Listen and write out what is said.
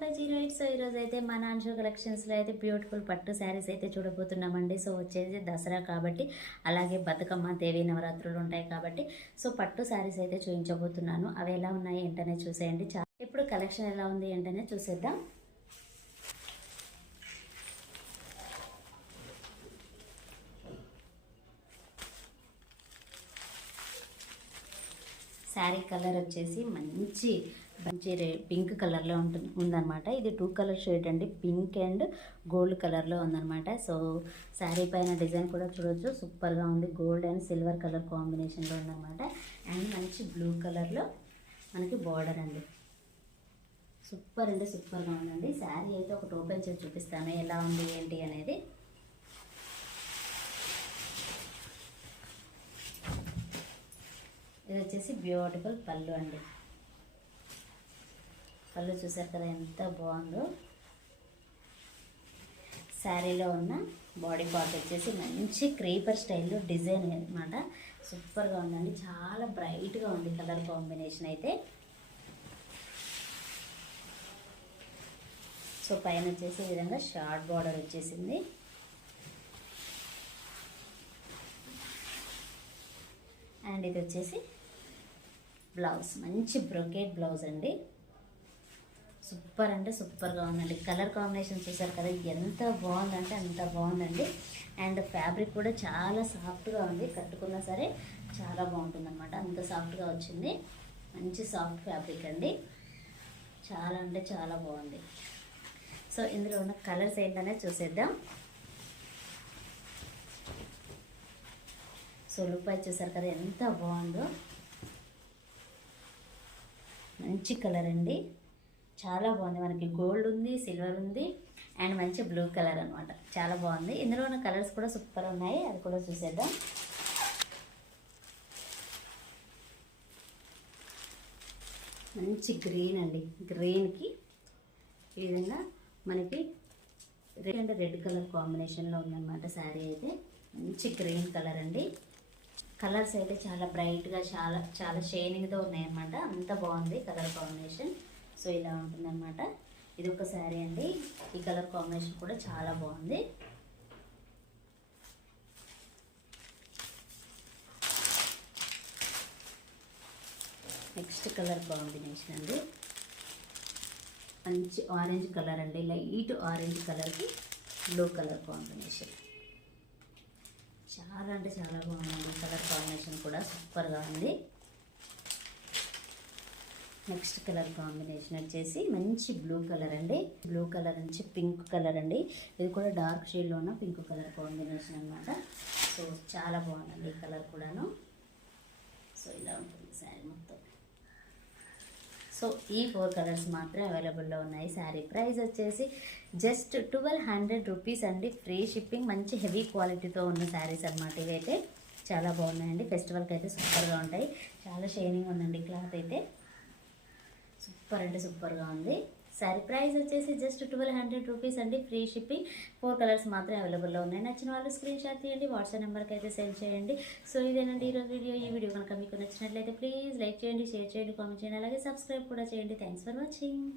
1508. So ఈరోజు అయితే మన అంశు కలెక్షన్స్లో అయితే బ్యూటిఫుల్ పట్టు శారీస్ అయితే చూడబోతున్నామండి. సో వచ్చేది దసరా కాబట్టి, అలాగే బతుకమ్మ దేవి నవరాత్రులు ఉంటాయి కాబట్టి, సో పట్టు శారీస్ అయితే చూపించబోతున్నాను. అవి ఎలా ఉన్నాయి ఏంటనే చూసేయండి. ఇప్పుడు కలెక్షన్ ఎలా ఉంది ఏంటనే చూసేద్దాం. శారీ కలర్ వచ్చేసి మంచి మంచి పింక్ కలర్లో ఉందన్నమాట. ఇది 2 కలర్ షేడ్ అండి, పింక్ అండ్ గోల్డ్ కలర్లో ఉందన్నమాట. సో శారీ పైన డిజైన్ కూడా చూడొచ్చు, సూపర్గా ఉంది. గోల్డ్ అండ్ సిల్వర్ కలర్ కాంబినేషన్లో ఉందన్నమాట. అండ్ మంచి బ్లూ కలర్లో మనకి బార్డర్ అండి. సూపర్ అంటే సూపర్గా ఉందండి. శారీ అయితే ఒకటి ఓపెన్ చేసి చూపిస్తాను ఎలా ఉంది ఏంటి అనేది. ఇది వచ్చేసి బ్యూటిఫుల్ పళ్ళు అండి. పళ్ళు చూసారు కదా ఎంత బాగుందో. శారీలో ఉన్న బాడీ పార్ట్ వచ్చేసి మంచి క్రీపర్ స్టైల్లో డిజైన్ అనమాట. సూపర్గా ఉందండి, చాలా బ్రైట్గా ఉంది కలర్ కాంబినేషన్ అయితే. సో పైన వచ్చేసి ఈ విధంగా షార్ట్ బార్డర్ వచ్చేసింది. అండ్ ఇది వచ్చేసి బ్లౌజ్, మంచి బ్రొకేట్ బ్లౌజ్ అండి. సూపర్ అంటే సూపర్గా ఉందండి. కలర్ కాంబినేషన్ చూసారు కదా ఎంత బాగుందంటే అంత బాగుందండి. అండ్ ఫ్యాబ్రిక్ కూడా చాలా సాఫ్ట్గా ఉంది, కట్టుకున్నా సరే చాలా బాగుంటుంది అనమాట. అంత సాఫ్ట్గా వచ్చింది, మంచి సాఫ్ట్ ఫ్యాబ్రిక్ అండి. చాలా అంటే చాలా బాగుంది. సో ఇందులో ఉన్న కలర్స్ ఏంటనే చూసేద్దాం. సో లుక్ అయితే చూసారు కదా ఎంత బాగుందో. మంచి కలర్ అండి, చాలా బాగుంది. మనకి గోల్డ్ ఉంది, సిల్వర్ ఉంది అండ్ మంచి బ్లూ కలర్ అనమాట. చాలా బాగుంది. ఇందులో ఉన్న కలర్స్ కూడా సూపర్ ఉన్నాయి, అది కూడా చూసేద్దాం. మంచి గ్రీన్ అండి, గ్రీన్కి ఈ విధంగా మనకి రెడ్ కలర్ కాంబినేషన్లో ఉందన్నమాట. శారీ అయితే మంచి గ్రీన్ కలర్ అండి. కలర్స్ అయితే చాలా బ్రైట్గా చాలా చాలా షైనింగ్తో ఉన్నాయన్నమాట. అంత బాగుంది కలర్ కాంబినేషన్. సో ఇలా ఉంటుందన్నమాట. ఇది ఒక శారీ అండి. ఈ కలర్ కాంబినేషన్ కూడా చాలా బాగుంది. నెక్స్ట్ కలర్ కాంబినేషన్ అండి, మంచి ఆరెంజ్ కలర్ అండి. లైట్ ఆరెంజ్ కలర్కి బ్లూ కలర్ కాంబినేషన్. చాలా అంటే చాలా బాగుంది. కలర్ కాంబినేషన్ కూడా సూపర్గా ఉంది. నెక్స్ట్ కలర్ కాంబినేషన్ వచ్చేసి మంచి బ్లూ కలర్ అండి. బ్లూ కలర్ నుంచి పింక్ కలర్ అండి. ఇది కూడా డార్క్ షేడ్లో ఉన్న పింక్ కలర్ కాంబినేషన్ అనమాట. సో చాలా బాగుందండి ఈ కలర్ కూడాను. సో ఇలా ఉంటుంది శారీ మొత్తం. సో ఈ 4 కలర్స్ మాత్రమే అవైలబుల్లో ఉన్నాయి. శారీ ప్రైస్ వచ్చేసి జస్ట్ 1200 రూపీస్ అండి. Free shipping. మంచి హెవీ క్వాలిటీతో ఉన్న శారీస్ అనమాట ఇవైతే. చాలా బాగున్నాయండి. ఫెస్టివల్కి అయితే సూపర్గా ఉంటాయి. చాలా షైనింగ్ ఉందండి క్లాత్ అయితే. సూపర్ అంటే సూపర్గా ఉంది. శారీ ప్రైస్ వచ్చేసి జస్ట్ 1200 రూపీస్ అండి. Free shipping. 4 కలర్స్ మాత్రమే అవైలబుల్లో ఉన్నాయి. నచ్చిన వాళ్ళు స్క్రీన్ షాట్ తీయండి, వాట్సాప్ నెంబర్కి అయితే సెండ్ చేయండి. సో ఇదేనండి ఈరోజు వీడియో. ఈ వీడియో కనుక మీకు నచ్చినట్లయితే ప్లీజ్ లైక్ చేయండి, షేర్ చేయండి, కామెంట్ చేయండి, అలాగే సబ్స్క్రైబ్ కూడా చేయండి. Thanks for watching.